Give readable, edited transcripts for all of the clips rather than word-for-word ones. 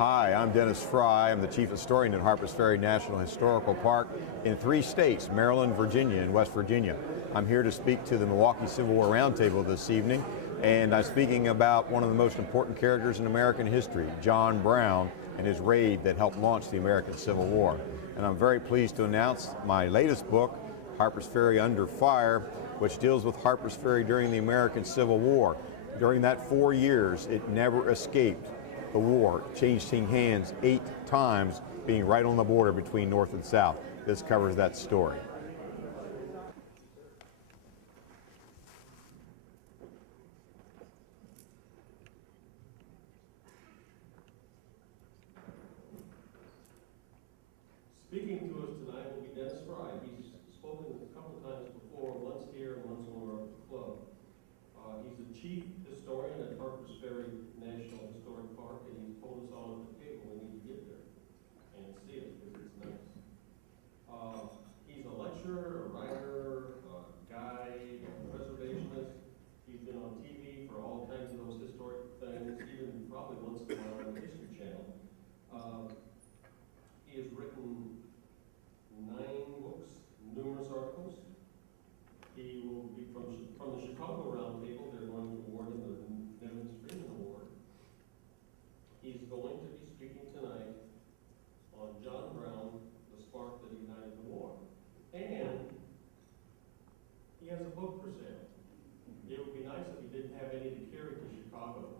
Hi, I'm Dennis Frye. I'm the Chief Historian at Harpers Ferry National Historical Park in 3 states, Maryland, Virginia, and West Virginia. I'm here to speak to the Milwaukee Civil War Roundtable this evening, and I'm speaking about one of the most important characters in American history, John Brown, and his raid that helped launch the American Civil War. And I'm very pleased to announce my latest book, Harpers Ferry Under Fire, which deals with Harpers Ferry during the American Civil War. During that 4 years, it never escaped the war, changing hands 8 times, being right on the border between North and South. This covers that story. Speaking to us tonight will be Dennis Frye. He's spoken a couple of times before, once here and once when we were at the club. He's the chief historian at Harpers Ferry National Historic Park, and he's told us all at the table we need to get there and see it because it's nice. He's a lecturer, a writer, a guide, a preservationist. He's been on TV for all kinds of those historic things, even probably once in a while on the History Channel. He has written 9 books, numerous articles. He will be from the Chicago Roundtable. They're going to award him the Nevins Freeman Award. He's going to be speaking tonight on John Brown, the spark that ignited the war. And he has a book for sale. It would be nice if he didn't have any to carry to Chicago.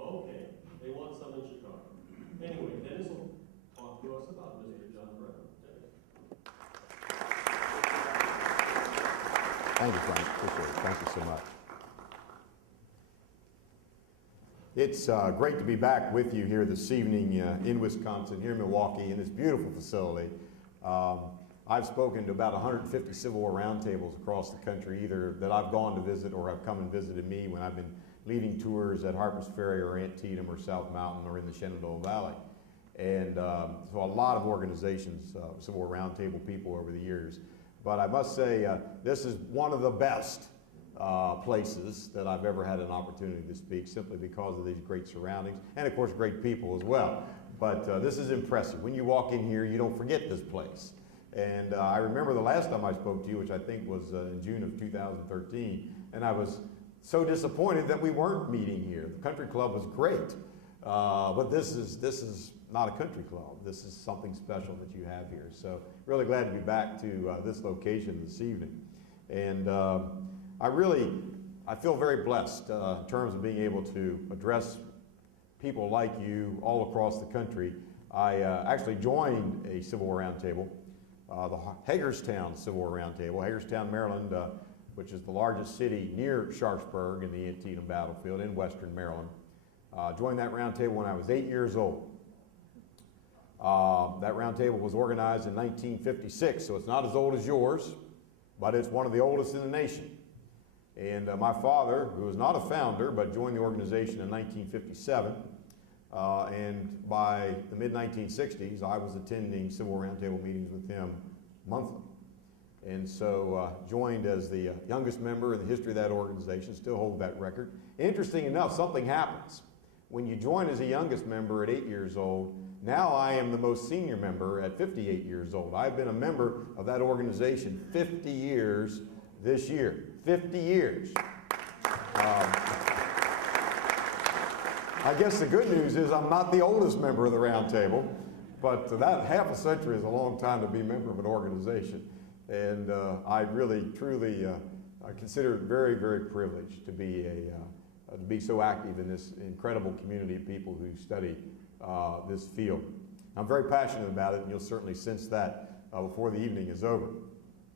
Okay, they want some in Chicago. Anyway, Dennis will talk to us about Mr. John Brown. Dennis. Thank you, Frank. Appreciate it. Thank you so much. It's great to be back with you here this evening in Wisconsin, here in Milwaukee, in this beautiful facility. I've spoken to about 150 Civil War roundtables across the country, either that I've gone to visit or have come and visited me when I've been leading tours at Harpers Ferry or Antietam or South Mountain or in the Shenandoah Valley. And so a lot of organizations, Civil War Roundtable people over the years. But I must say, this is one of the best places that I've ever had an opportunity to speak, simply because of these great surroundings and of course great people as well. But this is impressive. When you walk in here, you don't forget this place. And I remember the last time I spoke to you, which I think was in June of 2013, and I was so disappointed that we weren't meeting here. The country club was great, but this is not a country club. This is something special that you have here. So really glad to be back to this location this evening. And I feel very blessed in terms of being able to address people like you all across the country. I actually joined a Civil War Roundtable, the Hagerstown Civil War Roundtable, Hagerstown, Maryland, which is the largest city near Sharpsburg in the Antietam battlefield in western Maryland. Joined that roundtable when I was 8 years old. That roundtable was organized in 1956, so it's not as old as yours, but it's one of the oldest in the nation. And my father, who was not a founder, but joined the organization in 1957, and by the mid-1960s, I was attending Civil War Roundtable meetings with him monthly. And so joined as the youngest member in the history of that organization, still hold that record. Interesting enough, something happens. When you join as the youngest member at 8 years old, now I am the most senior member at 58 years old. I've been a member of that organization 50 years this year. 50 years. I guess the good news is I'm not the oldest member of the roundtable, but that half a century is a long time to be a member of an organization. And I really, truly, I consider it very, very privileged to be so active in this incredible community of people who study this field. I'm very passionate about it, and you'll certainly sense that before the evening is over.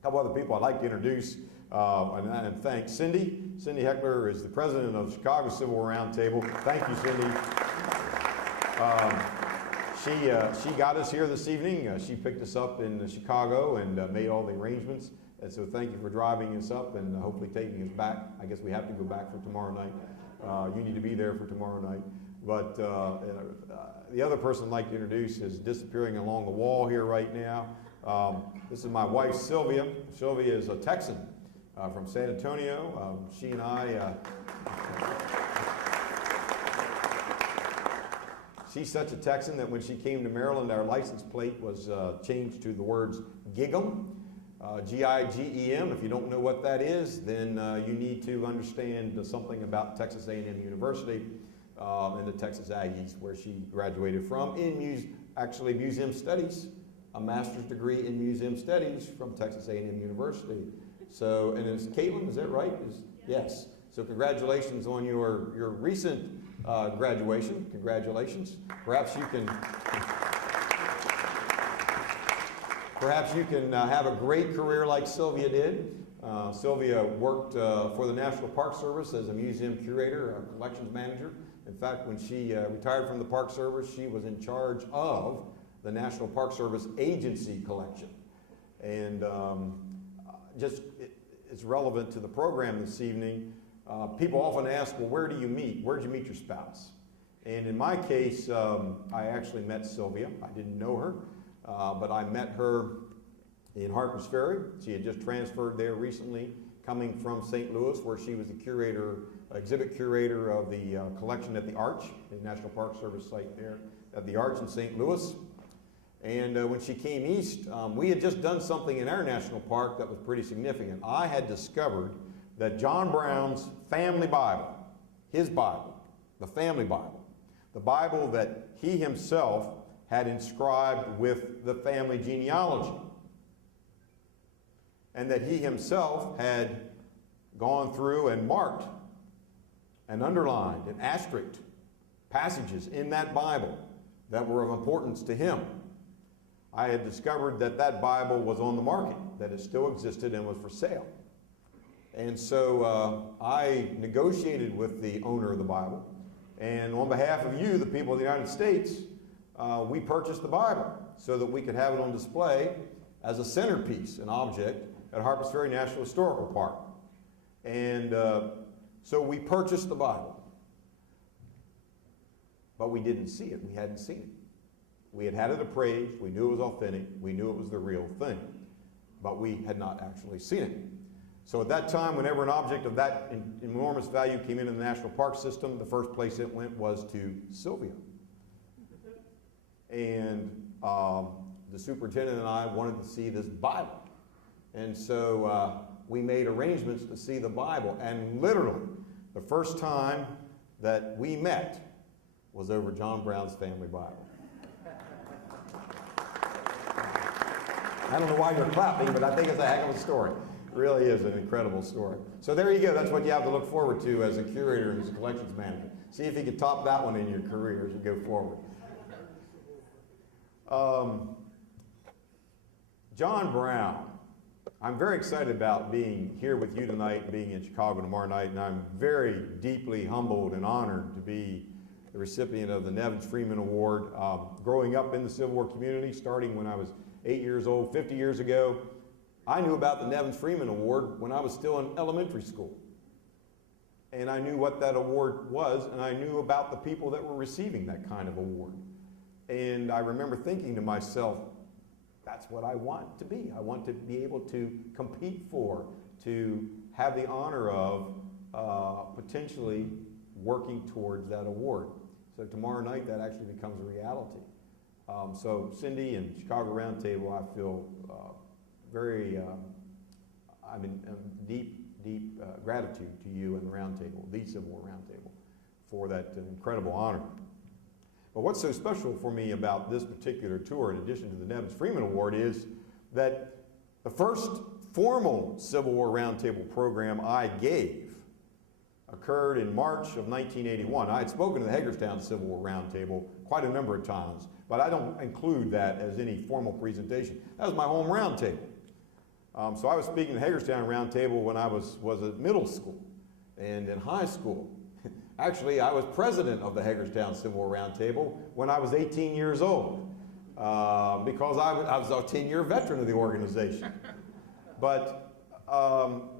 A couple other people I'd like to introduce and thank. Cindy Heckler is the president of the Chicago Civil War Roundtable. Thank you, Cindy. She got us here this evening. She picked us up in Chicago and made all the arrangements. And so thank you for driving us up and hopefully taking us back. I guess we have to go back for tomorrow night. You need to be there for tomorrow night. But the other person I'd like to introduce is disappearing along the wall here right now. This is my wife, Sylvia. Sylvia is a Texan from San Antonio. She and I She's such a Texan that when she came to Maryland, our license plate was changed to the words Gig'em, G-I-G-E-M. If you don't know what that is, then you need to understand something about Texas A&M University and the Texas Aggies, where she graduated from, in museum studies, a master's degree in museum studies from Texas A&M University. So, and it's Caitlin, is that right? Yes. So congratulations on your recent graduation. Congratulations. Perhaps you can have a great career like Sylvia did. Sylvia worked for the National Park Service as a museum curator, a collections manager. In fact, when she retired from the Park Service, she was in charge of the National Park Service agency collection. And it's relevant to the program this evening. People often ask, well, where do you meet? Where did you meet your spouse? And in my case, I actually met Sylvia. I didn't know her, but I met her in Harpers Ferry. She had just transferred there recently, coming from St. Louis, where she was the exhibit curator of the collection at the Arch, the National Park Service site there at the Arch in St. Louis. And when she came east, we had just done something in our national park that was pretty significant. I had discovered that John Brown's family Bible, his Bible, the family Bible, the Bible that he himself had inscribed with the family genealogy, and that he himself had gone through and marked and underlined and asterisked passages in that Bible that were of importance to him. I had discovered that that Bible was on the market, that it still existed and was for sale. And so I negotiated with the owner of the Bible, and on behalf of you, the people of the United States, we purchased the Bible so that we could have it on display as a centerpiece, an object, at Harpers Ferry National Historical Park. And so we purchased the Bible, but we didn't see it. We hadn't seen it. We had had it appraised. We knew it was authentic. We knew it was the real thing, but we had not actually seen it. So at that time, whenever an object of that enormous value came into the national park system, the first place it went was to Sylvia. And the superintendent and I wanted to see this Bible. And so we made arrangements to see the Bible. And literally, the first time that we met was over John Brown's family Bible. I don't know why you're clapping, but I think it's a heck of a story. It really is an incredible story. So there you go. That's what you have to look forward to as a curator and as a collections manager. See if you can top that one in your career as you go forward. John Brown. I'm very excited about being here with you tonight, being in Chicago tomorrow night, and I'm very deeply humbled and honored to be the recipient of the Nevins Freeman Award. Growing up in the Civil War community, starting when I was 8 years old, 50 years ago, I knew about the Nevins Freeman Award when I was still in elementary school. And I knew what that award was, and I knew about the people that were receiving that kind of award. And I remember thinking to myself, that's what I want to be. I want to be able to compete for, to have the honor of potentially working towards that award. So tomorrow night, that actually becomes a reality. So Cindy and Chicago Roundtable, I feel very, I'm in deep gratitude to you and the Roundtable, the Civil War Roundtable, for that incredible honor. But what's so special for me about this particular tour, in addition to the Nevins Freeman Award, is that the first formal Civil War Roundtable program I gave occurred in March of 1981. I had spoken to the Hagerstown Civil War Roundtable quite a number of times, but I don't include that as any formal presentation. That was my home roundtable. So I was speaking to the Hagerstown Roundtable when I was at middle school and in high school. Actually, I was president of the Hagerstown Civil War Roundtable when I was 18 years old because I was a 10-year veteran of the organization. But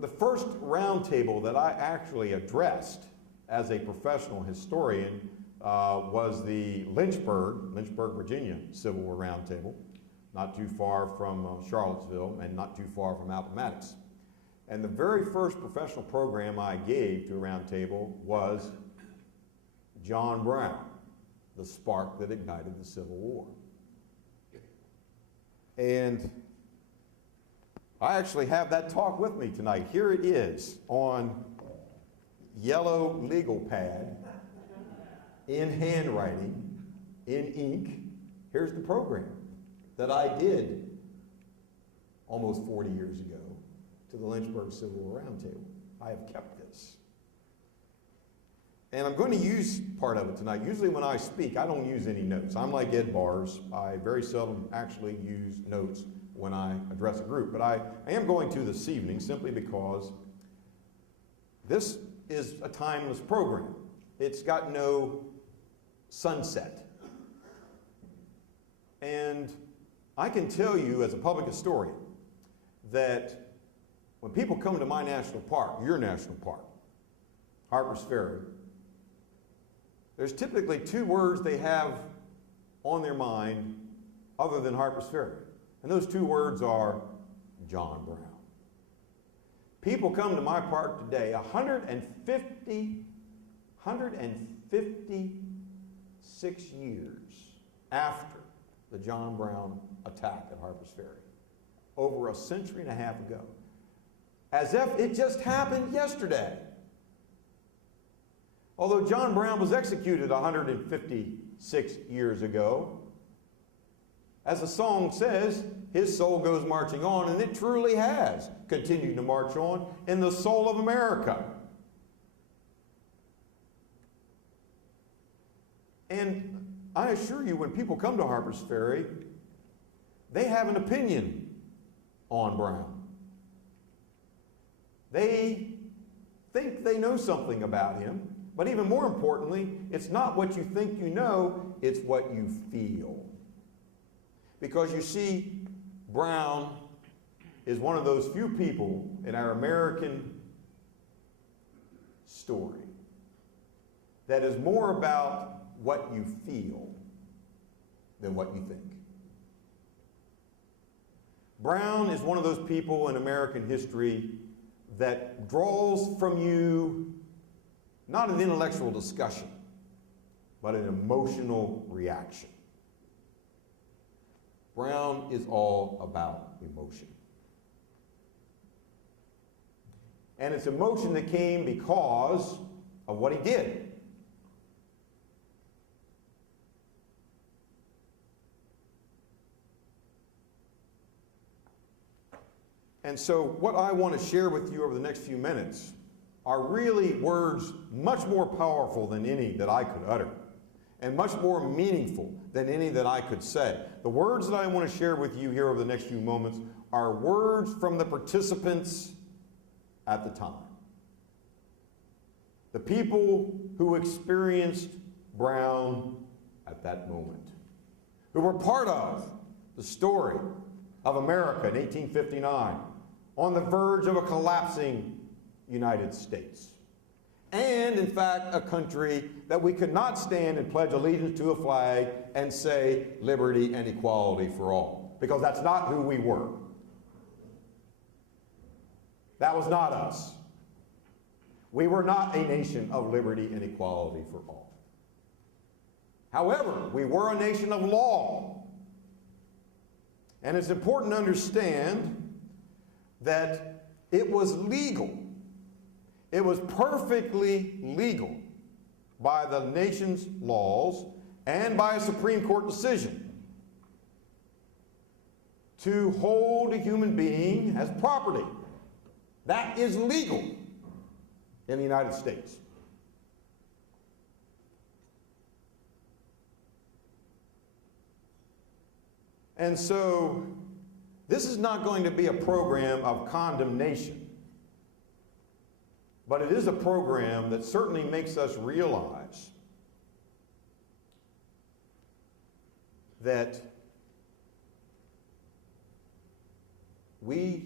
the first roundtable that I actually addressed as a professional historian was the Lynchburg, Virginia Civil War Roundtable, not too far from Charlottesville and not too far from Appomattox. And the very first professional program I gave to a roundtable was John Brown, the spark that ignited the Civil War. And I actually have that talk with me tonight. Here it is on yellow legal pad, in handwriting, in ink. Here's the program that I did almost 40 years ago to the Lynchburg Civil War Roundtable. I have kept this. And I'm going to use part of it tonight. Usually when I speak, I don't use any notes. I'm like Ed Bars. I very seldom actually use notes when I address a group. But I am going to this evening simply because this is a timeless program. It's got no sunset. And I can tell you as a public historian that when people come to my national park, your national park, Harper's Ferry, there's typically two words they have on their mind other than Harper's Ferry. And those two words are John Brown. People come to my park today 156 years after the John Brown attack at Harper's Ferry, over a century and a half ago, as if it just happened yesterday. Although John Brown was executed 156 years ago, as the song says, his soul goes marching on, and it truly has continued to march on in the soul of America. And I assure you, when people come to Harper's Ferry, they have an opinion on Brown. They think they know something about him, but even more importantly, it's not what you think you know, it's what you feel. Because you see, Brown is one of those few people in our American story that is more about what you feel than what you think. Brown is one of those people in American history that draws from you not an intellectual discussion, but an emotional reaction. Brown is all about emotion. And it's emotion that came because of what he did. And so what I want to share with you over the next few minutes are really words much more powerful than any that I could utter, and much more meaningful than any that I could say. The words that I want to share with you here over the next few moments are words from the participants at the time. The people who experienced Brown at that moment, who were part of the story of America in 1859, on the verge of a collapsing United States. And, in fact, a country that we could not stand and pledge allegiance to a flag and say liberty and equality for all, because that's not who we were. That was not us. We were not a nation of liberty and equality for all. However, we were a nation of law. And it's important to understand that it was legal. It was perfectly legal by the nation's laws and by a Supreme Court decision to hold a human being as property. That is legal in the United States. And so, this is not going to be a program of condemnation, but it is a program that certainly makes us realize that we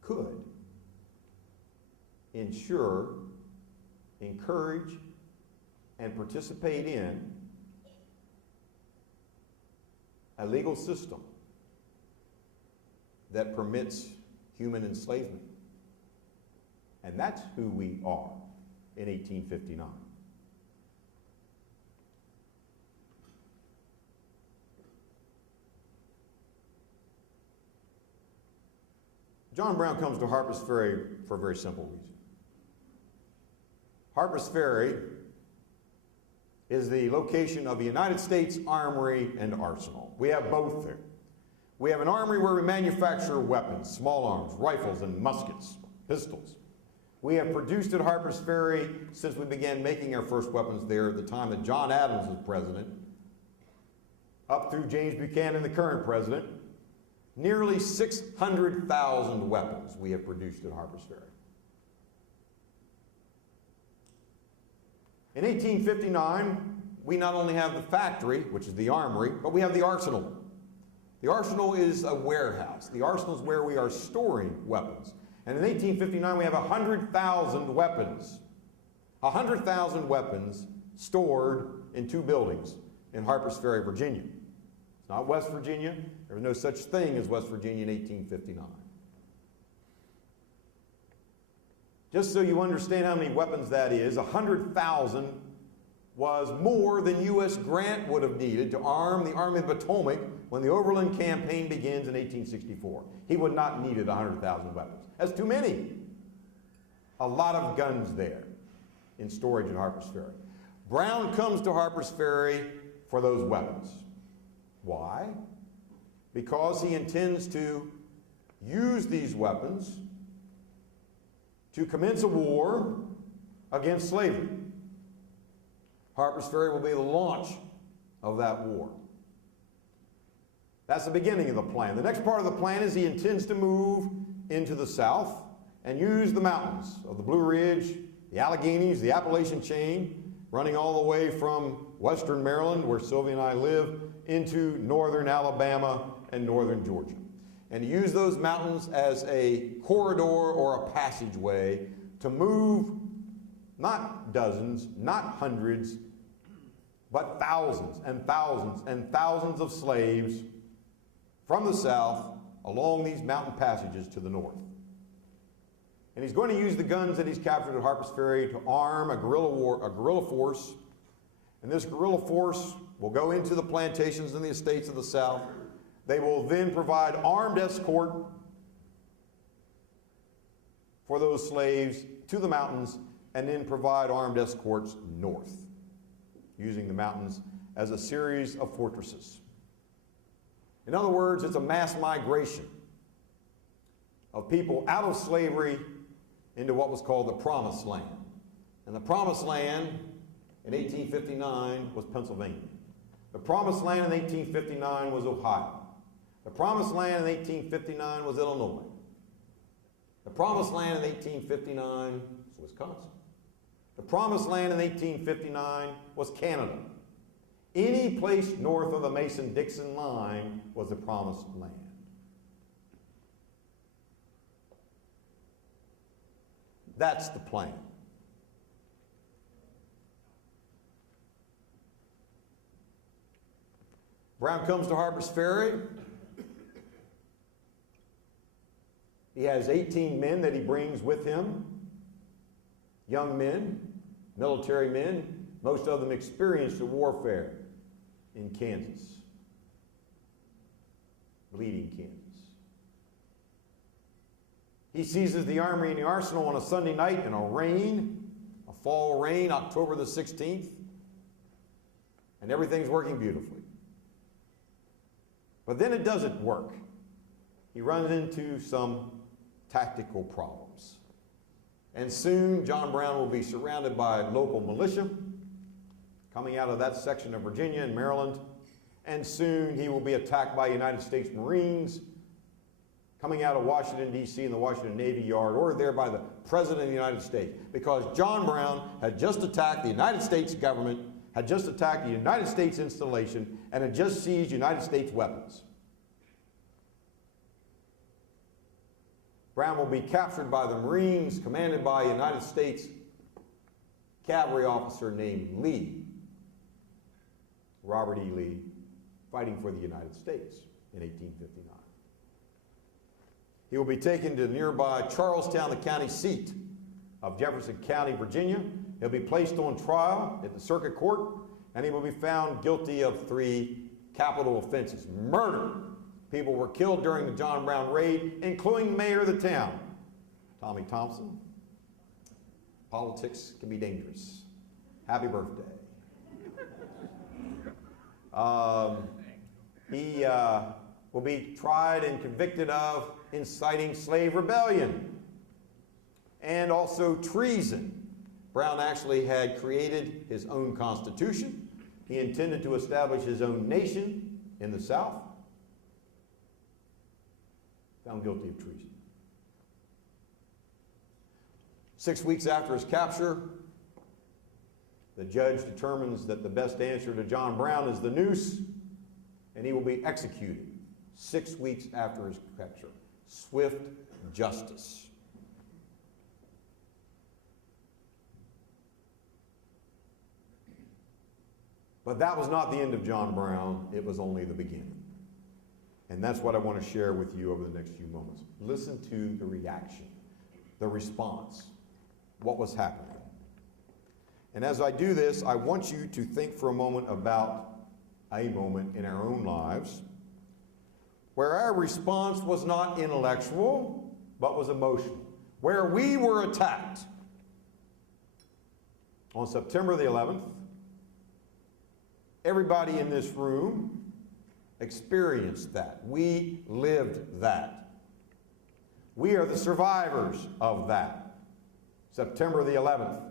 could ensure, encourage, and participate in a legal system that permits human enslavement. And that's who we are in 1859. John Brown comes to Harpers Ferry for a very simple reason. Harpers Ferry is the location of the United States Armory and Arsenal. We have both there. We have an armory where we manufacture weapons, small arms, rifles, and muskets, pistols. We have produced at Harpers Ferry since we began making our first weapons there at the time that John Adams was president, up through James Buchanan, the current president. Nearly 600,000 weapons we have produced at Harpers Ferry. In 1859, we not only have the factory, which is the armory, but we have the arsenal. The arsenal is a warehouse. The arsenal is where we are storing weapons. And in 1859, we have 100,000 weapons. 100,000 weapons stored in 2 buildings in Harpers Ferry, Virginia. It's not West Virginia. There was no such thing as West Virginia in 1859. Just so you understand how many weapons that is, 100,000 was more than U.S. Grant would have needed to arm the Army of the Potomac when the Overland Campaign begins in 1864. He would not needed 100,000 weapons. That's too many. A lot of guns there in storage at Harpers Ferry. Brown comes to Harpers Ferry for those weapons. Why? Because he intends to use these weapons to commence a war against slavery. Harpers Ferry will be the launch of that war. That's the beginning of the plan. The next part of the plan is he intends to move into the South and use the mountains of the Blue Ridge, the Alleghenies, the Appalachian chain, running all the way from western Maryland, where Sylvia and I live, into northern Alabama and northern Georgia. And use those mountains as a corridor or a passageway to move not dozens, not hundreds, but thousands and thousands and thousands of slaves from the South along these mountain passages to the north. And he's going to use the guns that he's captured at Harpers Ferry to arm a guerrilla force. And this guerrilla force will go into the plantations and the estates of the South. They will then provide armed escort for those slaves to the mountains and then provide armed escorts north, using the mountains as a series of fortresses. In other words, it's a mass migration of people out of slavery into what was called the Promised Land. And the Promised Land in 1859 was Pennsylvania. The Promised Land in 1859 was Ohio. The Promised Land in 1859 was Illinois. The Promised Land in 1859 was Wisconsin. The Promised Land in 1859 was Canada. Any place north of the Mason-Dixon line was the Promised Land. That's the plan. Brown comes to Harpers Ferry. He has 18 men that he brings with him, young men, military men, most of them experienced in warfare in Kansas, bleeding Kansas. He seizes the armory and the arsenal on a Sunday night in a fall rain, October the 16th, and everything's working beautifully. But then it doesn't work. He runs into some tactical problems. And soon John Brown will be surrounded by local militia coming out of that section of Virginia and Maryland. And soon he will be attacked by United States Marines coming out of Washington, D.C. in the Washington Navy Yard, ordered there by the President of the United States, because John Brown had just attacked the United States government, had just attacked the United States installation, and had just seized United States weapons. Brown will be captured by the Marines, commanded by a United States cavalry officer named Lee, Robert E. Lee, fighting for the United States in 1859. He will be taken to nearby Charlestown, the county seat of Jefferson County, Virginia. He'll be placed on trial at the circuit court, and he will be found guilty of 3 capital offenses: murder, people were killed during the John Brown raid, including the mayor of the town, Tommy Thompson. Politics can be dangerous. Happy birthday. He will be tried and convicted of inciting slave rebellion and also treason. Brown actually had created his own constitution. He intended to establish his own nation in the South. Found guilty of treason. 6 weeks after his capture, the judge determines that the best answer to John Brown is the noose, and he will be executed 6 weeks after his capture. Swift justice. But that was not the end of John Brown. It was only the beginning. And that's what I want to share with you over the next few moments. Listen to the reaction, the response, what was happening. And as I do this, I want you to think for a moment about a moment in our own lives where our response was not intellectual, but was emotional, where we were attacked. On September the 11th, everybody in this room experienced that. We lived that. We are the survivors of that. September the 11th.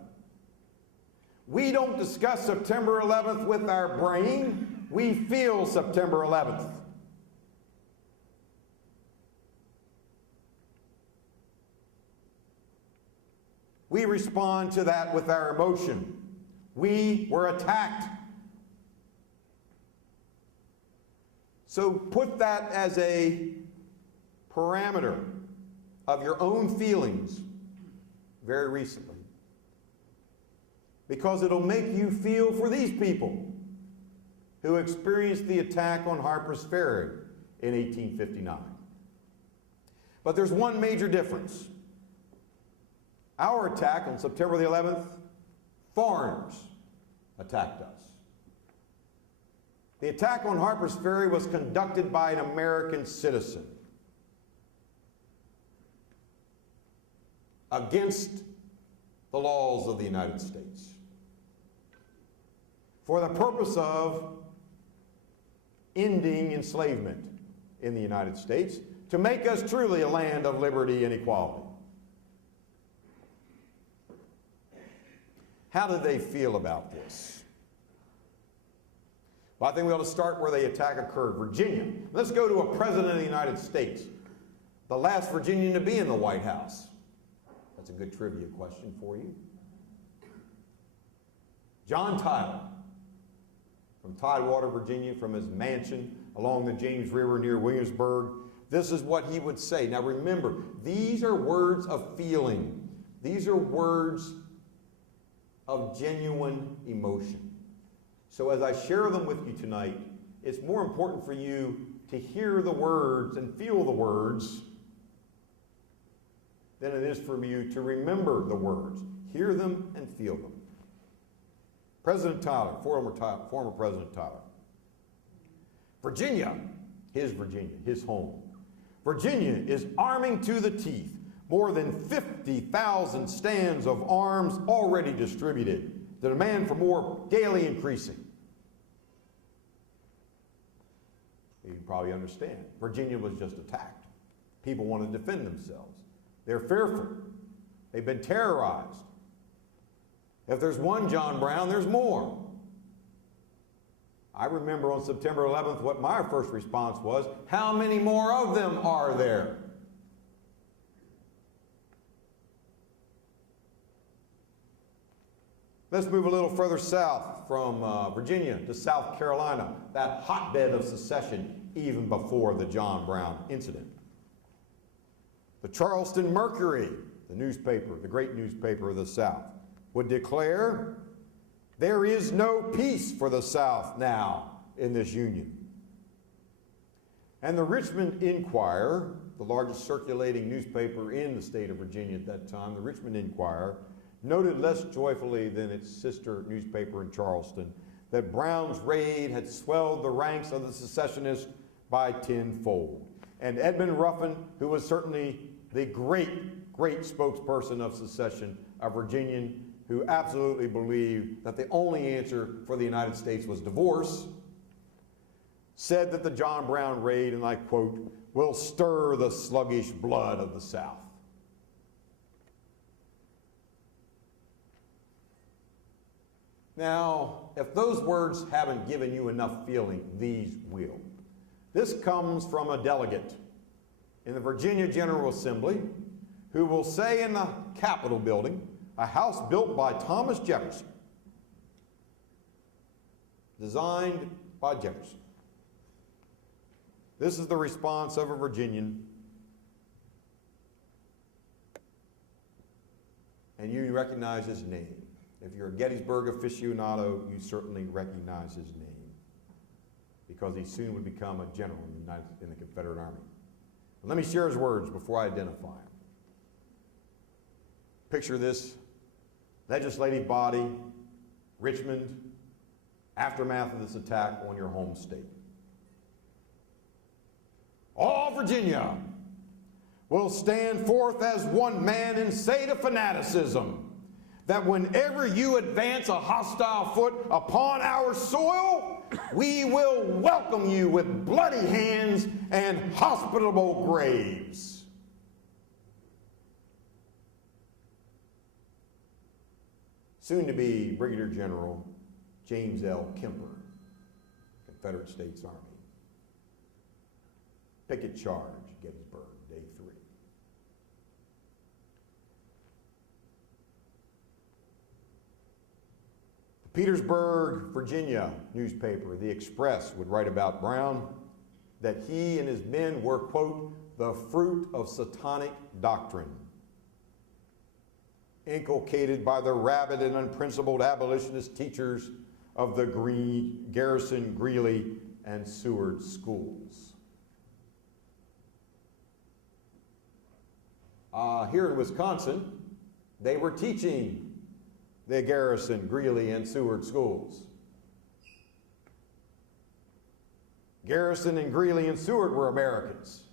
We don't discuss September 11th with our brain. We feel September 11th. We respond to that with our emotion. We were attacked. So put that as a parameter of your own feelings very recently, because it'll make you feel for these people who experienced the attack on Harper's Ferry in 1859. But there's one major difference. Our attack on September the 11th, foreigners attacked us. The attack on Harper's Ferry was conducted by an American citizen against the laws of the United States for the purpose of ending enslavement in the United States, to make us truly a land of liberty and equality. How did they feel about this? Well, I think we ought to start where the attack occurred, Virginia. Let's go to a president of the United States, the last Virginian to be in the White House. That's a good trivia question for you. John Tyler, from Tidewater, Virginia, from his mansion along the James River near Williamsburg. This is what he would say. Now remember, these are words of feeling. These are words of genuine emotion. So as I share them with you tonight, it's more important for you to hear the words and feel the words than it is for you to remember the words. Hear them and feel them. President Tyler, former President Tyler. Virginia, his home. Virginia is arming to the teeth. More than 50,000 stands of arms already distributed. The demand for more daily increasing. You can probably understand. Virginia was just attacked. People want to defend themselves. They're fearful. They've been terrorized. If there's one John Brown, there's more. I remember on September 11th what my first response was: how many more of them are there? Let's move a little further south from Virginia to South Carolina, that hotbed of secession even before the John Brown incident. The Charleston Mercury, the newspaper, the great newspaper of the South, would declare, there is no peace for the South now in this Union. And the Richmond Enquirer, the largest circulating newspaper in the state of Virginia at that time, the Richmond Enquirer, noted less joyfully than its sister newspaper in Charleston that Brown's raid had swelled the ranks of the secessionists by tenfold. And Edmund Ruffin, who was certainly the great, great spokesperson of secession, a Virginian who absolutely believed that the only answer for the United States was divorce, said that the John Brown raid, and I quote, will stir the sluggish blood of the South. Now, if those words haven't given you enough feeling, these will. This comes from a delegate in the Virginia General Assembly who will say in the Capitol building, a house built by Thomas Jefferson, designed by Jefferson. This is the response of a Virginian, and you recognize his name. If you're a Gettysburg aficionado, you certainly recognize his name, because he soon would become a general in the Confederate Army. But let me share his words before I identify him. Picture this legislative body, Richmond, aftermath of this attack on your home state. All Virginia will stand forth as one man and say to fanaticism that whenever you advance a hostile foot upon our soil, we will welcome you with bloody hands and hospitable graves. Soon to be Brigadier General James L. Kemper, Confederate States Army. Picket charge, Gettysburg, day 3. The Petersburg, Virginia newspaper, The Express, would write about Brown that he and his men were, quote, the fruit of satanic doctrine, inculcated by the rabid and unprincipled abolitionist teachers of the Garrison, Greeley, and Seward schools. Here in Wisconsin, they were teaching the Garrison, Greeley, and Seward schools. Garrison and Greeley and Seward were Americans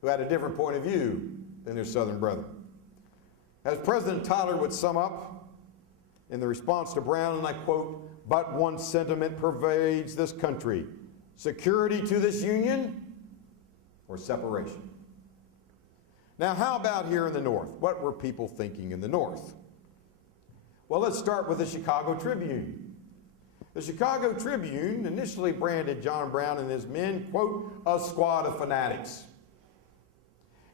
who had a different point of view than their Southern brethren. As President Tyler would sum up in the response to Brown, and I quote, but one sentiment pervades this country: security to this union or separation. Now, how about here in the North? What were people thinking in the North? Well, let's start with the Chicago Tribune. The Chicago Tribune initially branded John Brown and his men, quote, a squad of fanatics.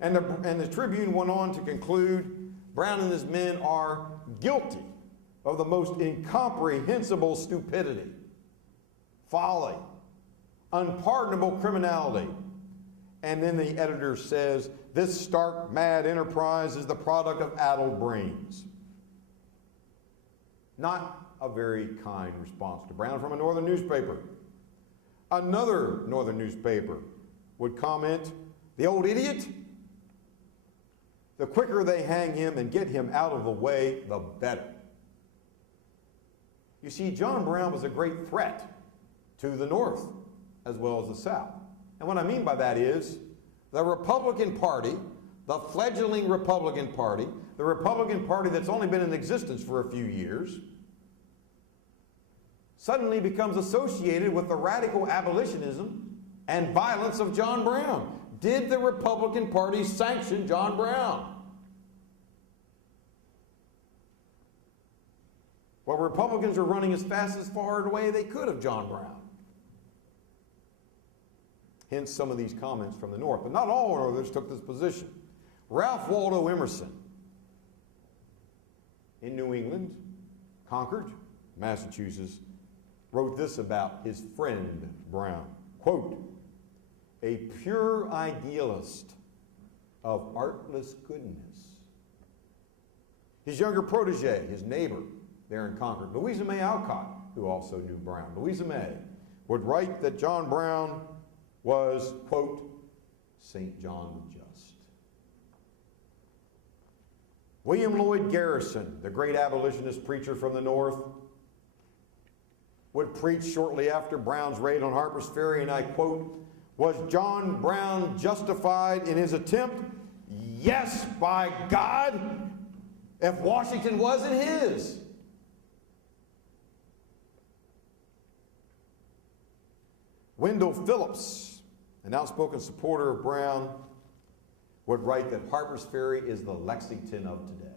And the Tribune went on to conclude, Brown and his men are guilty of the most incomprehensible stupidity, folly, unpardonable criminality. And then the editor says, this stark, mad enterprise is the product of addled brains. Not a very kind response to Brown from a northern newspaper. Another northern newspaper would comment, the old idiot, the quicker they hang him and get him out of the way, the better. You see, John Brown was a great threat to the North as well as the South. And what I mean by that is the Republican Party, the fledgling Republican Party, the Republican Party that's only been in existence for a few years, suddenly becomes associated with the radical abolitionism and violence of John Brown. Did the Republican Party sanction John Brown? Well, Republicans are running as fast as far away they could of John Brown. Hence some of these comments from the North. But not all Northerners took this position. Ralph Waldo Emerson in New England, Concord, Massachusetts, wrote this about his friend Brown. Quote, a pure idealist of artless goodness. His younger protege, his neighbor there in Concord, Louisa May Alcott, who also knew Brown, Louisa May, would write that John Brown was, quote, St. John the Just. William Lloyd Garrison, the great abolitionist preacher from the North, would preach shortly after Brown's raid on Harper's Ferry, and I quote, "Was John Brown justified in his attempt? Yes, by God, if Washington wasn't his." Wendell Phillips, an outspoken supporter of Brown, would write that Harper's Ferry is the Lexington of today.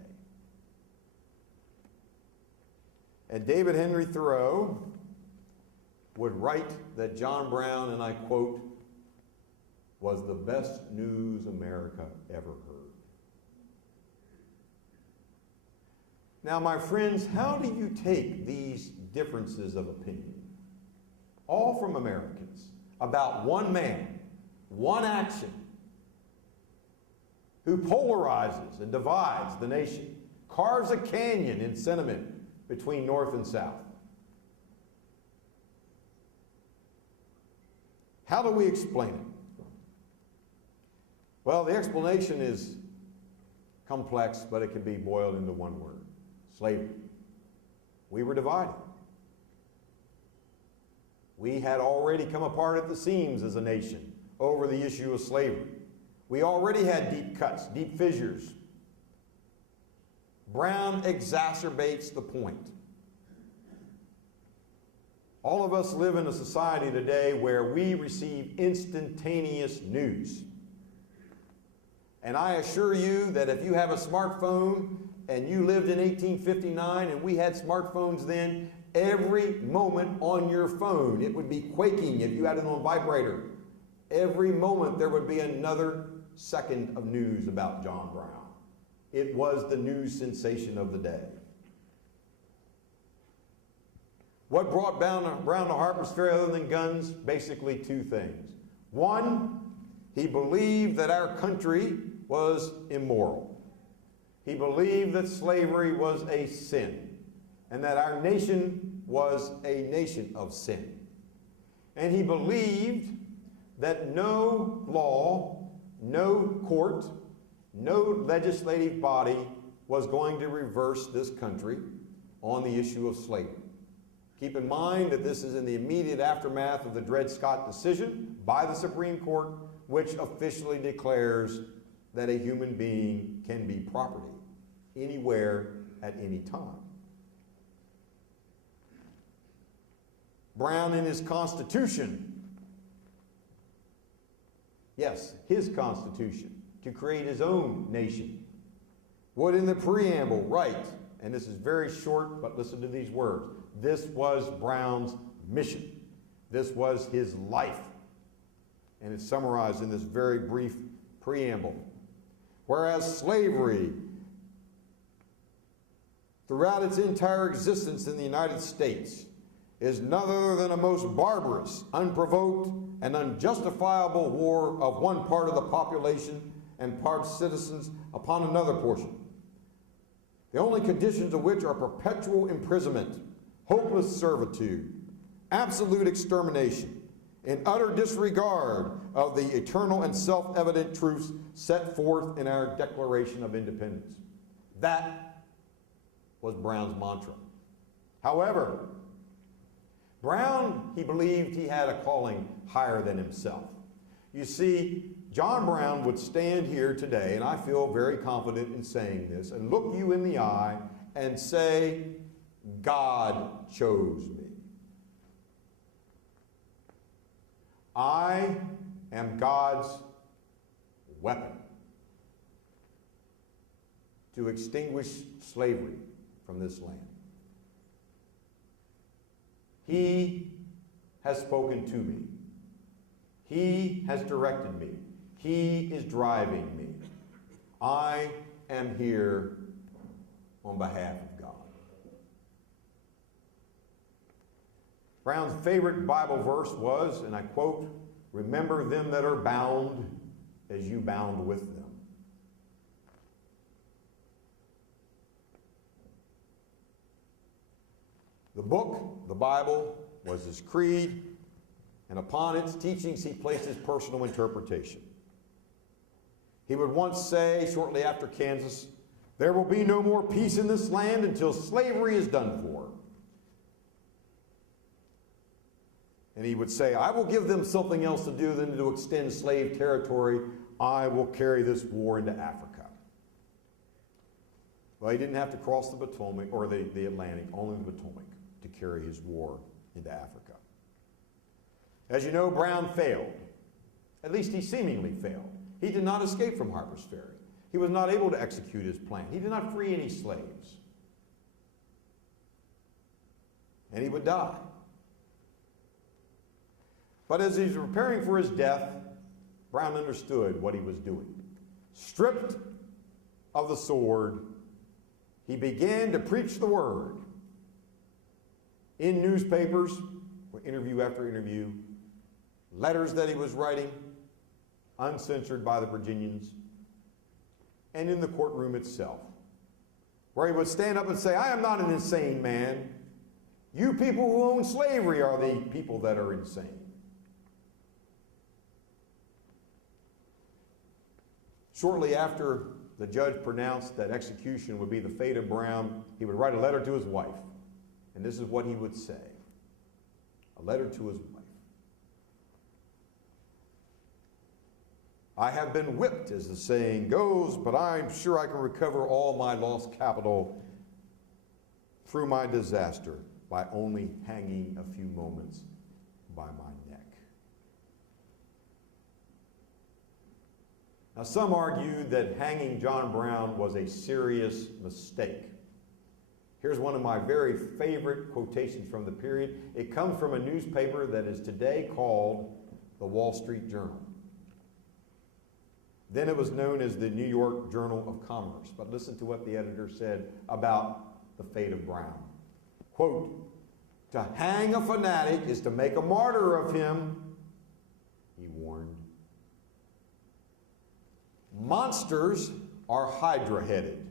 And David Henry Thoreau would write that John Brown, and I quote, "was the best news America ever heard." Now, my friends, how do you take these differences of opinion, all from Americans, about one man, one action, who polarizes and divides the nation, carves a canyon in sentiment between North and South? How do we explain it? Well, the explanation is complex, but it can be boiled into one word: slavery. We were divided. We had already come apart at the seams as a nation over the issue of slavery. We already had deep cuts, deep fissures. Brown exacerbates the point. All of us live in a society today where we receive instantaneous news. And I assure you that if you have a smartphone and you lived in 1859 and we had smartphones then, every moment on your phone, it would be quaking if you had it on vibrator. Every moment there would be another second of news about John Brown. It was the news sensation of the day. What brought Brown to Harper's Ferry other than guns? Basically two things. One, he believed that our country was immoral. He believed that slavery was a sin and that our nation was a nation of sin. And he believed that no law, no court, no legislative body was going to reverse this country on the issue of slavery. Keep in mind that this is in the immediate aftermath of the Dred Scott decision by the Supreme Court, which officially declares that a human being can be property anywhere at any time. Brown in his Constitution, yes, his Constitution, to create his own nation, would in the preamble write, and this is very short, but listen to these words: this was Brown's mission. This was his life. And it's summarized in this very brief preamble. Whereas slavery, throughout its entire existence in the United States, is none other than a most barbarous, unprovoked, and unjustifiable war of one part of the population and part citizens upon another portion, the only conditions of which are perpetual imprisonment, hopeless servitude, absolute extermination, in utter disregard of the eternal and self-evident truths set forth in our Declaration of Independence. That was Brown's mantra. However, Brown, he believed he had a calling higher than himself. You see, John Brown would stand here today, and I feel very confident in saying this, and look you in the eye and say, God chose me. I am God's weapon to extinguish slavery from this land. He has spoken to me. He has directed me. He is driving me. I am here on behalf of God. Brown's favorite Bible verse was, and I quote, "Remember them that are bound as you bound with them." The book, the Bible, was his creed, and upon its teachings he placed his personal interpretation. He would once say, shortly after Kansas, "There will be no more peace in this land until slavery is done for." And he would say, I will give them something else to do than to extend slave territory. I will carry this war into Africa. Well, he didn't have to cross the Potomac or the Atlantic, only the Potomac, to carry his war into Africa. As you know, Brown failed. At least he seemingly failed. He did not escape from Harper's Ferry. He was not able to execute his plan. He did not free any slaves. And he would die. But as he's preparing for his death, Brown understood what he was doing. Stripped of the sword, he began to preach the word in newspapers, interview after interview, letters that he was writing, uncensored by the Virginians, and in the courtroom itself, where he would stand up and say, I am not an insane man. You people who own slavery are the people that are insane. Shortly after the judge pronounced that execution would be the fate of Brown, he would write a letter to his wife. And this is what he would say. A letter to his wife. I have been whipped, as the saying goes, but I'm sure I can recover all my lost capital through my disaster by only hanging a few moments by my neck. Now, some argued that hanging John Brown was a serious mistake. Here's one of my very favorite quotations from the period. It comes from a newspaper that is today called the Wall Street Journal. Then it was known as the New York Journal of Commerce. But listen to what the editor said about the fate of Brown. Quote, to hang a fanatic is to make a martyr of him, he warned. Monsters are hydra-headed,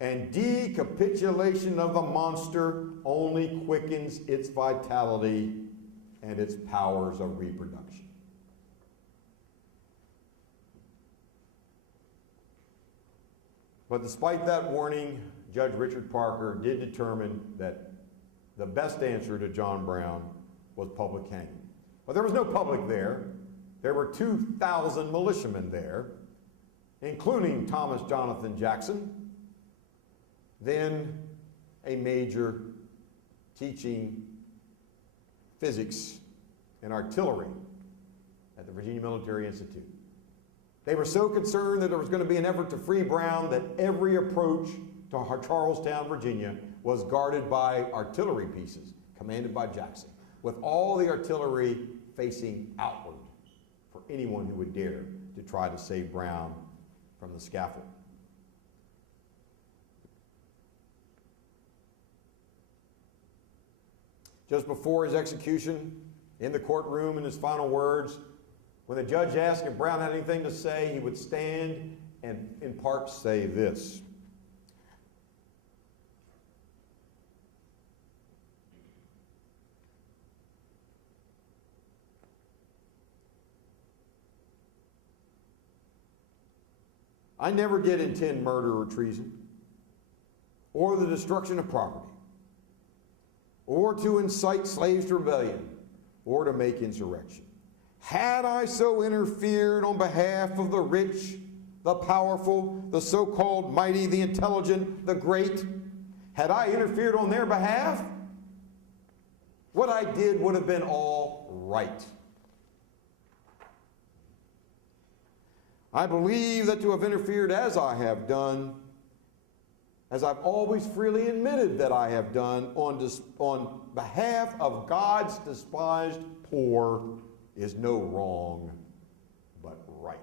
and decapitulation of the monster only quickens its vitality and its powers of reproduction. But despite that warning, Judge Richard Parker did determine that the best answer to John Brown was public hanging. But there was no public there. There were 2,000 militiamen there, including Thomas Jonathan Jackson, then a major teaching physics and artillery at the Virginia Military Institute. They were so concerned that there was going to be an effort to free Brown that every approach to Charlestown, Virginia, was guarded by artillery pieces commanded by Jackson, with all the artillery facing outward for anyone who would dare to try to save Brown from the scaffold. Just before his execution, in the courtroom, in his final words, when the judge asked if Brown had anything to say, he would stand and in part say this. I never did intend murder or treason, or the destruction of property, or to incite slaves to rebellion, or to make insurrection. Had I so interfered on behalf of the rich, the powerful, the so-called mighty, the intelligent, the great, had I interfered on their behalf, what I did would have been all right. I believe that to have interfered as I have done, as I've always freely admitted that I have done, on behalf of God's despised poor, is no wrong, but right.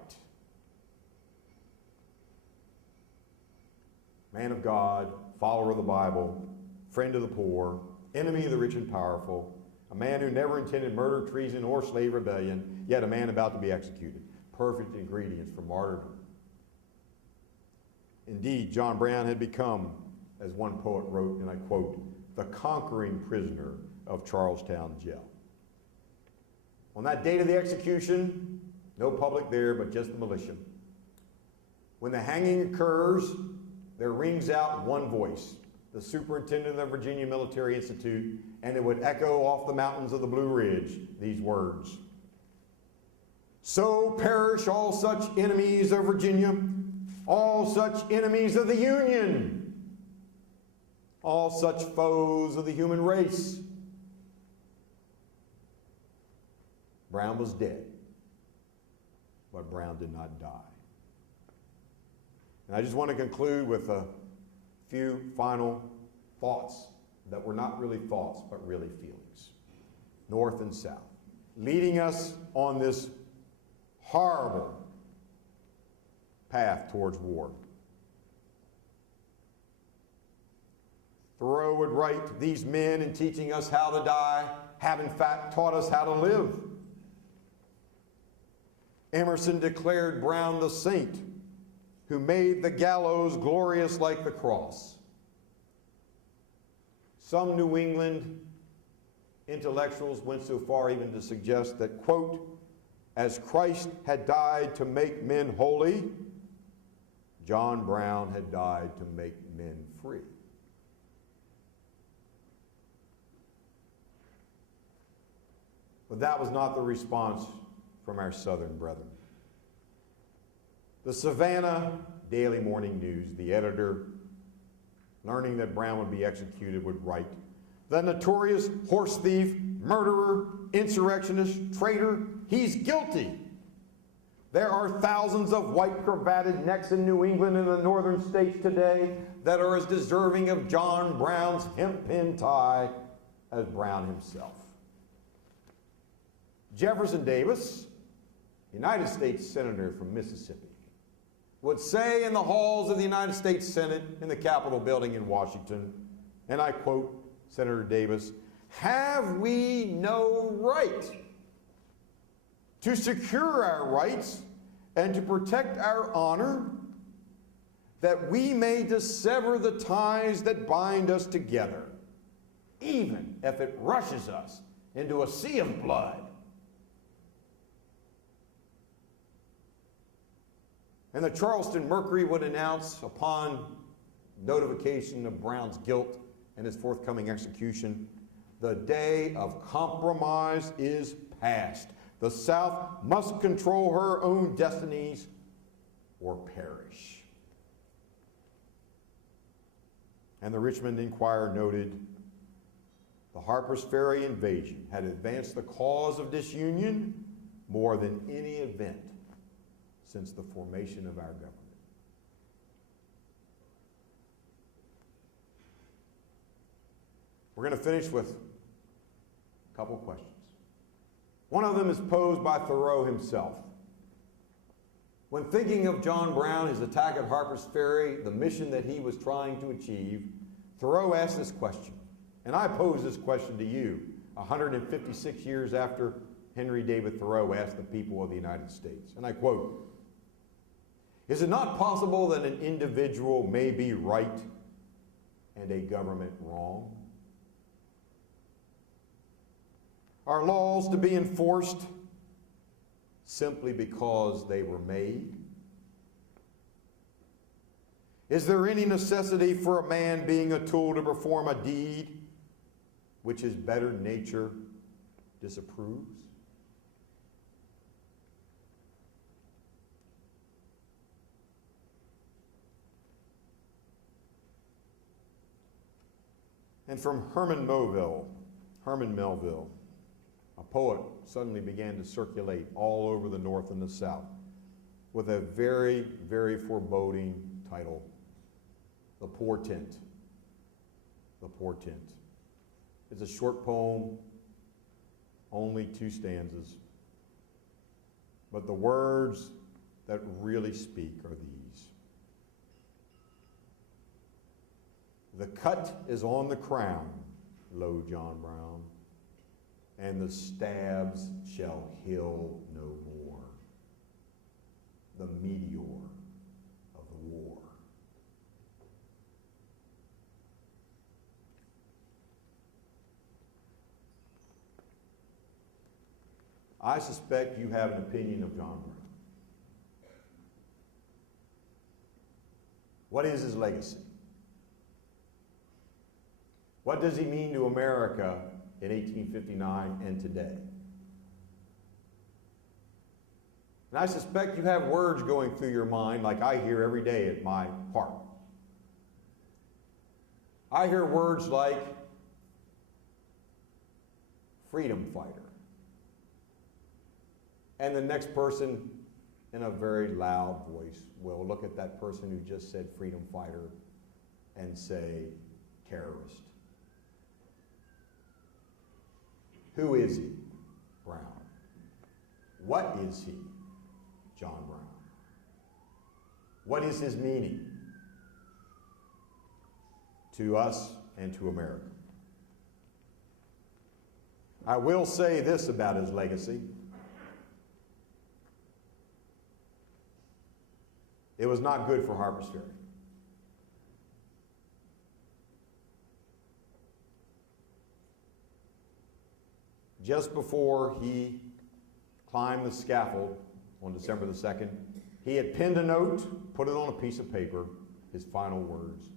Man of God, follower of the Bible, friend of the poor, enemy of the rich and powerful, a man who never intended murder, treason, or slave rebellion, yet a man about to be executed. Perfect ingredients for martyrdom. Indeed, John Brown had become, as one poet wrote, and I quote, the conquering prisoner of Charlestown jail. On that date of the execution, no public there but just the militia. When the hanging occurs, there rings out one voice. the superintendent of the Virginia Military Institute, and it would echo off the mountains of the Blue Ridge these words: "So perish all such enemies of Virginia, all such enemies of the Union, all such foes of the human race." Brown was dead, but Brown did not die. And I just want to conclude with a few final thoughts that were not really thoughts, but really feelings, north and south, leading us on this horrible path towards war. Thoreau would write, "These men, in teaching us how to die, have in fact taught us how to live." Emerson declared Brown the saint who made the gallows glorious like the cross. Some New England intellectuals went so far even to suggest that, quote, "As Christ had died to make men holy, John Brown had died to make men free." But that was not the response from our Southern brethren. The Savannah Daily Morning News, the editor, learning that Brown would be executed, would write, "The notorious horse thief, murderer, insurrectionist, traitor, he's guilty. There are thousands of white cravated necks in New England and the northern states today that are as deserving of John Brown's hemp-pin tie as Brown himself." Jefferson Davis, United States Senator from Mississippi, would say in the halls of the United States Senate in the Capitol building in Washington, and I quote Senator Davis, "Have we no right to secure our rights and to protect our honor, that we may dissever the ties that bind us together, even if it rushes us into a sea of blood?" And the Charleston Mercury would announce, upon notification of Brown's guilt and his forthcoming execution, "The day of compromise is past. The South must control her own destinies or perish." And the Richmond Enquirer noted, "The Harper's Ferry invasion had advanced the cause of disunion more than any event since the formation of our government." We're going to finish with a couple questions. One of them is posed by Thoreau himself. When thinking of John Brown, his attack at Harper's Ferry, the mission that he was trying to achieve, Thoreau asked this question, and I pose this question to you 156 years after Henry David Thoreau asked the people of the United States, and I quote, "Is it not possible that an individual may be right and a government wrong? Are laws to be enforced simply because they were made? Is there any necessity for a man being a tool to perform a deed which his better nature disapproves?" And from Herman Melville, a poet suddenly began to circulate all over the North and the South with a very, very foreboding title, "The Portent." The Portent. It's a short poem, only 2 stanzas, but the words that really speak are these: "The cut is on the crown, lo John Brown, and the stabs shall heal no more. The meteor of the war." I suspect you have an opinion of John Brown. What is his legacy? What does he mean to America in 1859 and today? And I suspect you have words going through your mind like I hear every day at my park. I hear words like freedom fighter. And the next person in a very loud voice will look at that person who just said freedom fighter and say terrorist. Who is he? Brown. What is he? John Brown. What is his meaning to us and to America? I will say this about his legacy. It was not good for Harper's Ferry. Just before he climbed the scaffold on December the 2nd, he had penned a note, put it on a piece of paper, his final words,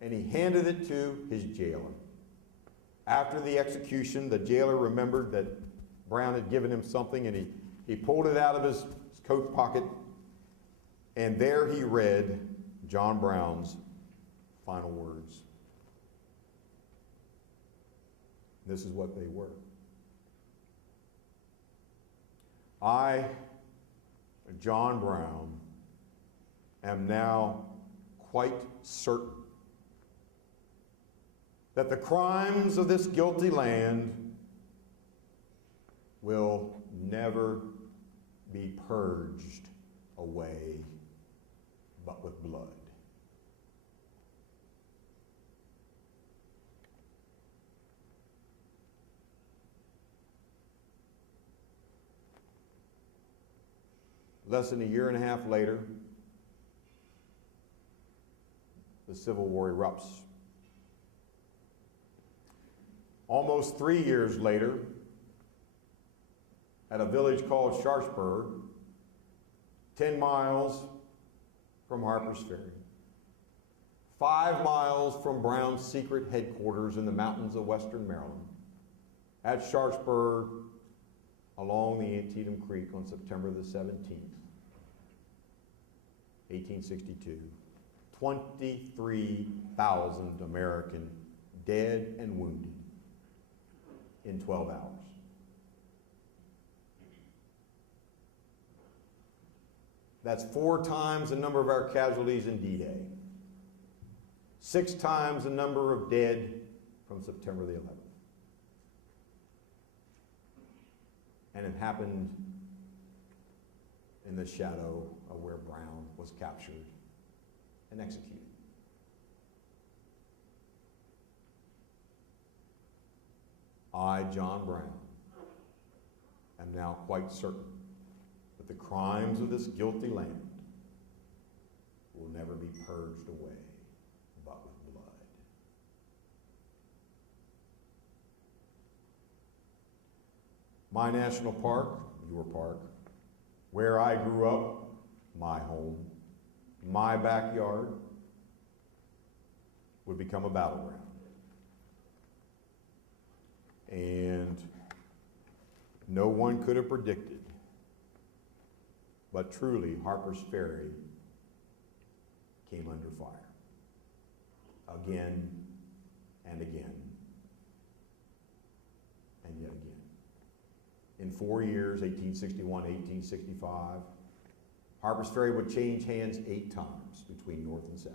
and he handed it to his jailer. After the execution, the jailer remembered that Brown had given him something, and he pulled it out of his coat pocket, and there he read John Brown's final words. This is what they were. I, John Brown, am now quite certain that the crimes of this guilty land will never be purged away but with blood. Less than a year and a half later, the Civil War erupts. Almost 3 years later, at a village called Sharpsburg, 10 miles from Harper's Ferry, 5 miles from Brown's secret headquarters in the mountains of western Maryland, at Sharpsburg, along the Antietam Creek on September the 17th, 1862, 23,000 American dead and wounded in 12 hours. That's 4 times the number of our casualties in D-Day, 6 times the number of dead from September the 11th. And it happened in the shadow of where Brown was captured and executed. I, John Brown, am now quite certain that the crimes of this guilty land will never be purged away but with blood. My national park, your park, where I grew up, my home, my backyard, would become a battleground. And no one could have predicted, but truly Harper's Ferry came under fire again and again and yet again. In 4 years, 1861, 1865, Harper's Ferry would change hands 8 times between North and South.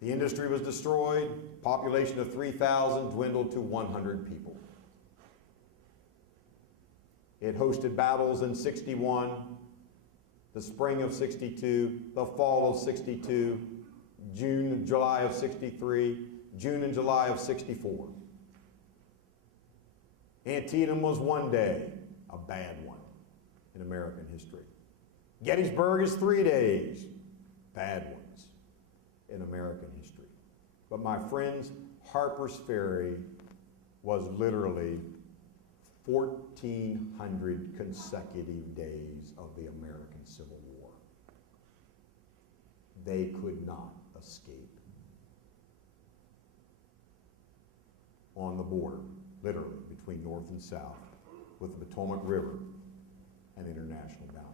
The industry was destroyed. Population of 3,000 dwindled to 100 people. It hosted battles in 61, the spring of 62, the fall of 62, June and July of 63, June and July of 64. Antietam was one day a bad one in American history. Gettysburg is 3 days, bad ones in American history. But my friends, Harper's Ferry was literally 1,400 consecutive days of the American Civil War. They could not escape on the border, literally, between North and South, with the Potomac River and international boundary.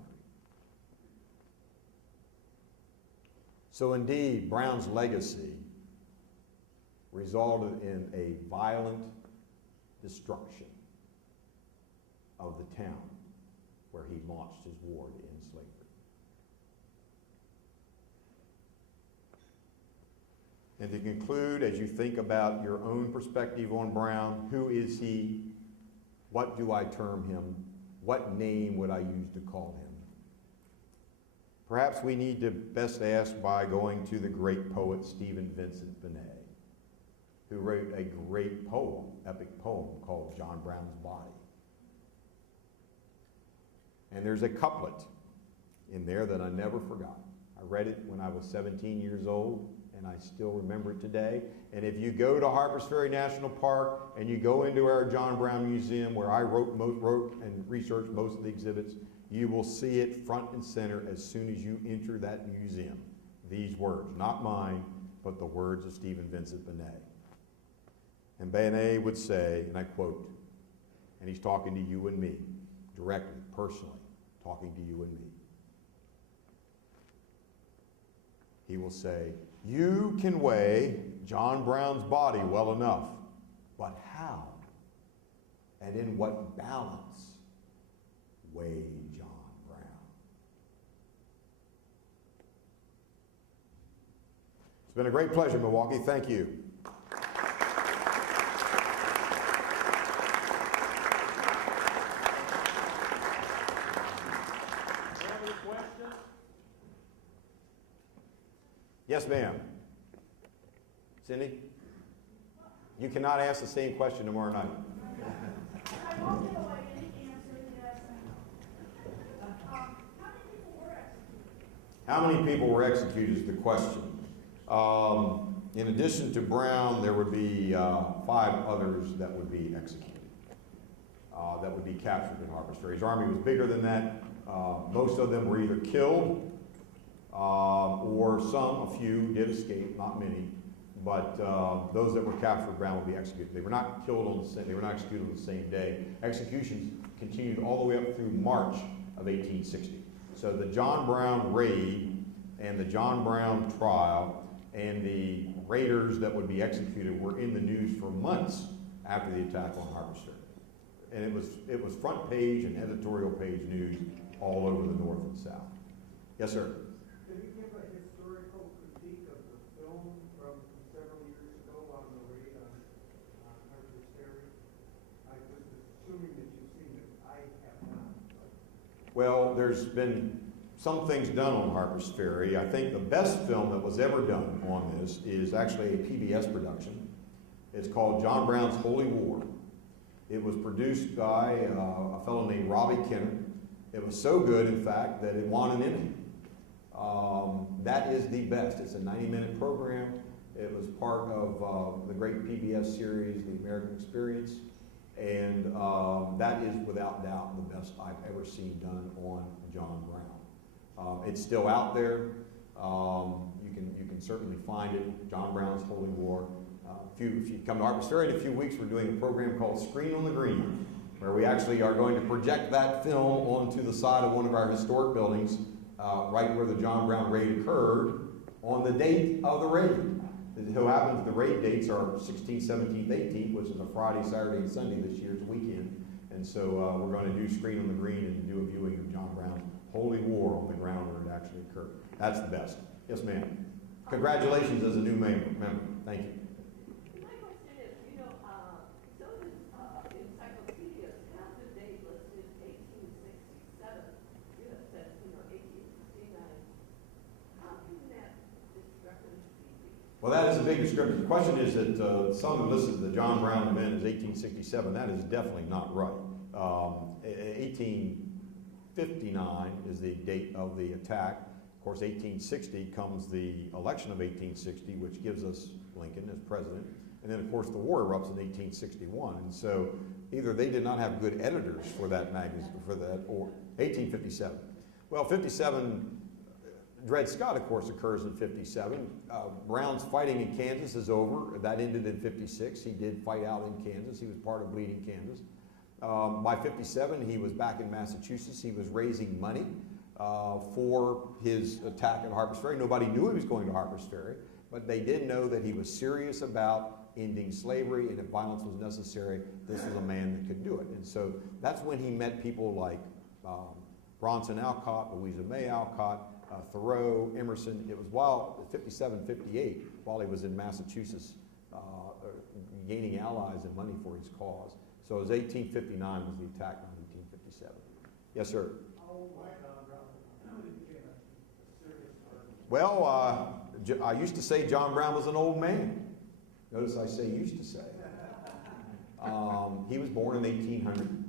So indeed, Brown's legacy resulted in a violent destruction of the town where he launched his war to end slavery. And to conclude, as you think about your own perspective on Brown, who is he? What do I term him? What name would I use to call him? Perhaps we need to best ask by going to the great poet Stephen Vincent Benet, who wrote a great poem, epic poem called John Brown's Body. And there's a couplet in there that I never forgot. I read it when I was 17 years old, and I still remember it today. And if you go to Harpers Ferry National Park and you go into our John Brown Museum, where I wrote and researched most of the exhibits, you will see it front and center as soon as you enter that museum. These words, not mine, but the words of Stephen Vincent Benet. And Benet would say, and I quote, and he's talking to you and me, directly, personally, talking to you and me. He will say, you can weigh John Brown's body well enough, but how and in what balance weigh John Brown? It's been a great pleasure, Milwaukee. Thank you. Yes, ma'am. Cindy? You cannot ask the same question tomorrow night. I won't give away any answer, yes. How many people were executed? How many people were executed is the question. In addition to Brown, there would be 5 others that would be executed, that would be captured in Harpers Ferry. His army was bigger than that. Most of them were either killed or a few did escape, not many, but those that were captured, Brown would be executed. They were not killed they were not executed on the same day. Executions continued all the way up through March of 1860. So the John Brown raid and the John Brown trial and the raiders that would be executed were in the news for months after the attack on Harpers Ferry. And it was front page and editorial page news all over the North and South. Yes, sir. Can you give a historical critique of the film from several years ago on the raid on Harpers Ferry? I was assuming that you've seen it. I have not. Well, there's been some things done on Harpers Ferry. I think the best film that was ever done on this is actually a PBS production. It's called John Brown's Holy War. It was produced by a fellow named Robbie Kenner. It was so good, in fact, that it won an Emmy. That is the best. It's a 90-minute program. It was part of the great PBS series, The American Experience, and that is without doubt the best I've ever seen done on John Brown. It's still out there. You can certainly find it. John Brown's Holy War. If you come to Harpers Ferry in a few weeks, we're doing a program called Screen on the Green, where we actually are going to project that film onto the side of one of our historic buildings, right where the John Brown raid occurred, on the date of the raid. It so happens the raid dates are 16th, 17th, 18th, which is a Friday, Saturday, and Sunday this year's weekend. And so we're going to do Screen on the Green and do a viewing of John Brown's Holy War on the ground where it actually occurred. That's the best. Yes, ma'am. Congratulations as a new member. Thank you. My question is, some of the encyclopedias have the date listed 1867. You have said, 1869. How can that discrepancy be? Well, that is a big discrepancy. The question is that some have listed the John Brown event as 1867. That is definitely not right. 1859 is the date of the attack. Of course, 1860 comes the election of 1860, which gives us Lincoln as president. And then, of course, the war erupts in 1861. And so either they did not have good editors for that magazine, or 1857. Well, 57 Dred Scott, of course, occurs in 57. Brown's fighting in Kansas is over. That ended in 56. He did fight out in Kansas. He was part of Bleeding Kansas. By 57, he was back in Massachusetts. He was raising money for his attack at Harper's Ferry. Nobody knew he was going to Harper's Ferry, but they did know that he was serious about ending slavery, and if violence was necessary, this was a man that could do it. And so that's when he met people like Bronson Alcott, Louisa May Alcott, Thoreau, Emerson. It was while 57, 58, while he was in Massachusetts, gaining allies and money for his cause. So it was 1859 was the attack, not 1857. Yes, sir. Well, I used to say John Brown was an old man. Notice I say used to say. He was born in 1800.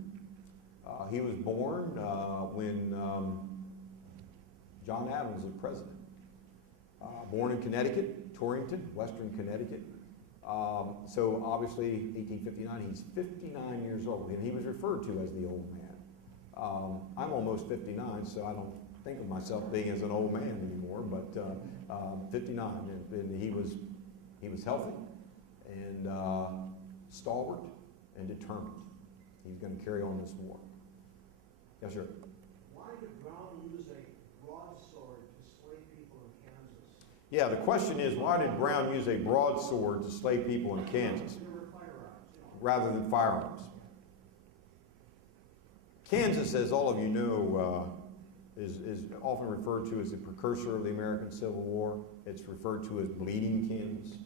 He was born when John Adams was president. Born in Connecticut, Torrington, Western Connecticut. So obviously, 1859, he's 59 years old, and he was referred to as the old man. I'm almost 59, so I don't think of myself being as an old man anymore, but 59, and he was healthy and stalwart and determined. He's going to carry on this war. Yes, sir. Why did Brown use a broadsword to slay people in Kansas? Yeah, the question is, why did Brown use a broadsword to slay people in Kansas There were firearms, rather than firearms? Kansas, as all of you know, is often referred to as the precursor of the American Civil War. It's referred to as Bleeding Kansas.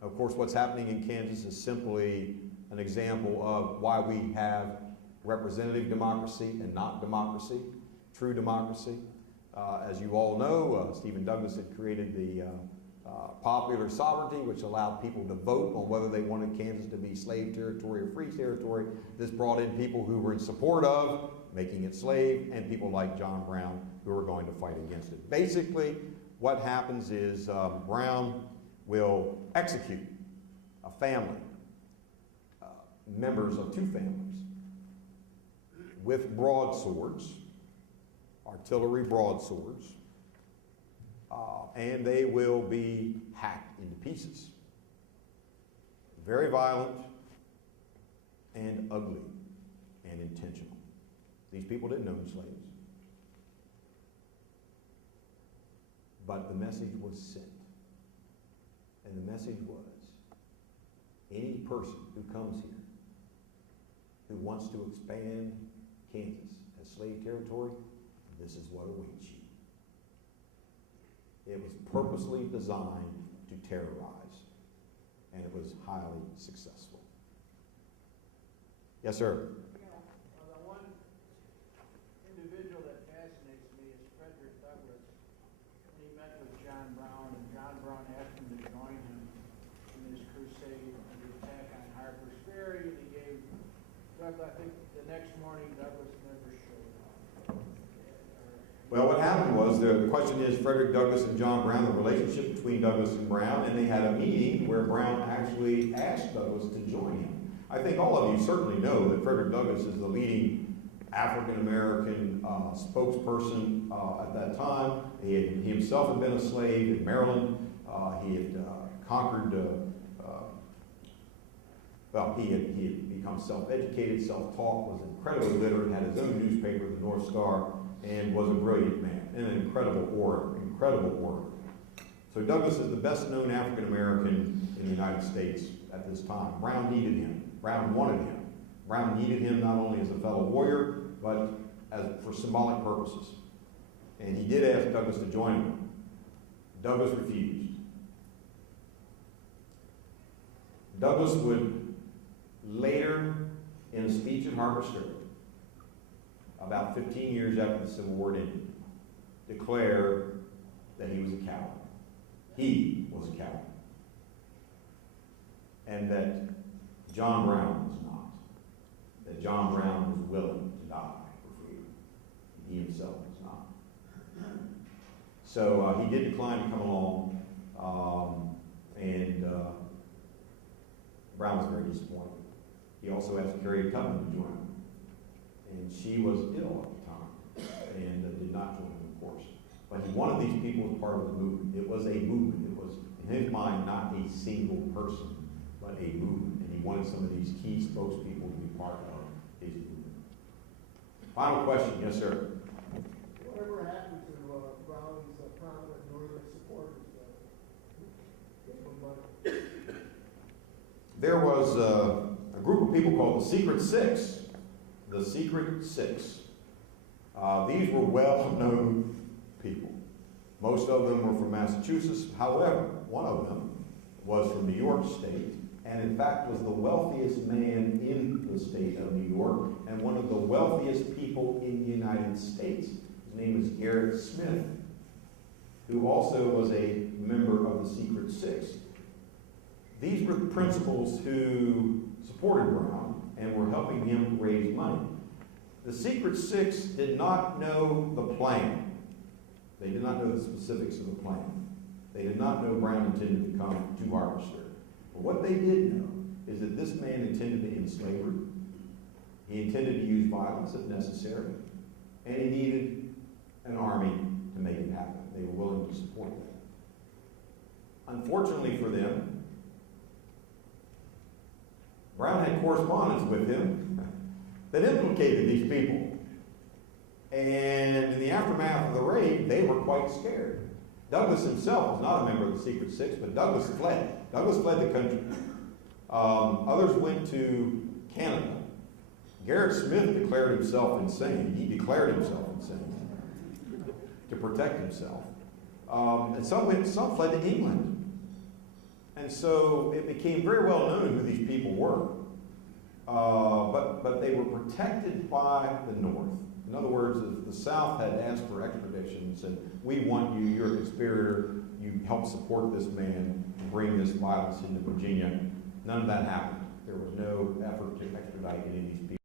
Of course, what's happening in Kansas is simply an example of why we have representative democracy and not democracy, true democracy. As you all know, Stephen Douglas had created the popular sovereignty, which allowed people to vote on whether they wanted Kansas to be slave territory or free territory. This brought in people who were in support of making it slave, and people like John Brown who were going to fight against it. Basically, what happens is Brown will execute a family, members of two families, with broadswords, artillery broadswords, and they will be hacked into pieces. Very violent and ugly and intentional. These people didn't own slaves. But the message was sent. And the message was, any person who comes here who wants to expand Kansas as slave territory, this is what awaits you. It was purposely designed to terrorize, and it was highly successful. Yes, sir. The one individual that fascinates me is Frederick Douglass. When he met with John Brown, and John Brown asked him to join him in his crusade for the attack on Harper's Ferry, and he gave Douglas, I think the next morning, Douglas never showed up. Well, what happened was, the question is Frederick Douglass and John Brown, the relationship between Douglass and Brown, and they had a meeting where Brown actually asked Douglass to join him. I think all of you certainly know that Frederick Douglass is the leading African-American spokesperson at that time. He himself had been a slave in Maryland. He had conquered, he had become self-educated, self-taught, was incredibly literate, had his own newspaper, the North Star, and was a brilliant man and an incredible orator. So Douglass is the best known African American in the United States at this time. Brown needed him. Brown wanted him. Brown needed him not only as a fellow warrior, but for symbolic purposes. And he did ask Douglass to join him. Douglass refused. Douglass would later, in a speech at Harper's Ferry, about 15 years after the Civil War ended, declare that he was a coward. He was a coward. And that John Brown was not. That John Brown was willing to die for freedom. He himself was not. So he did decline to come along, and Brown was very disappointed. He also asked Harriet Tubman to join him. And she was ill at the time and did not join him, of course. But he wanted these people as part of the movement. It was a movement. It was, in his mind, not a single person, but a movement. And he wanted some of these key spokespeople to be part of his movement. Final question. Yes, sir. Whatever happened to Brown's prominent northern supporters that gave him money? There was a group of people called the Secret Six. The Secret Six. These were well-known people. Most of them were from Massachusetts. However, one of them was from New York State, and in fact was the wealthiest man in the state of New York, and one of the wealthiest people in the United States. His name is Garrett Smith, who also was a member of the Secret Six. These were the principals who supported Brown and were helping him raise money. The Secret Six did not know the plan. They did not know the specifics of the plan. They did not know Brown intended to come to Harvester. But what they did know is that this man intended to end slavery. He intended to use violence if necessary. And he needed an army to make it happen. They were willing to support that. Unfortunately for them, Brown had correspondence with him that implicated these people. And in the aftermath of the raid, they were quite scared. Douglas himself was not a member of the Secret Six, but Douglas fled. Douglas fled the country. Others went to Canada. Garrett Smith declared himself insane. He declared himself insane to protect himself. And some fled to England. And so it became very well known who these people were. But they were protected by the North. In other words, the South had asked for extraditions, and we want you, you're a conspirator, you help support this man, bring this violence into Virginia. None of that happened. There was no effort to extradite any of these people.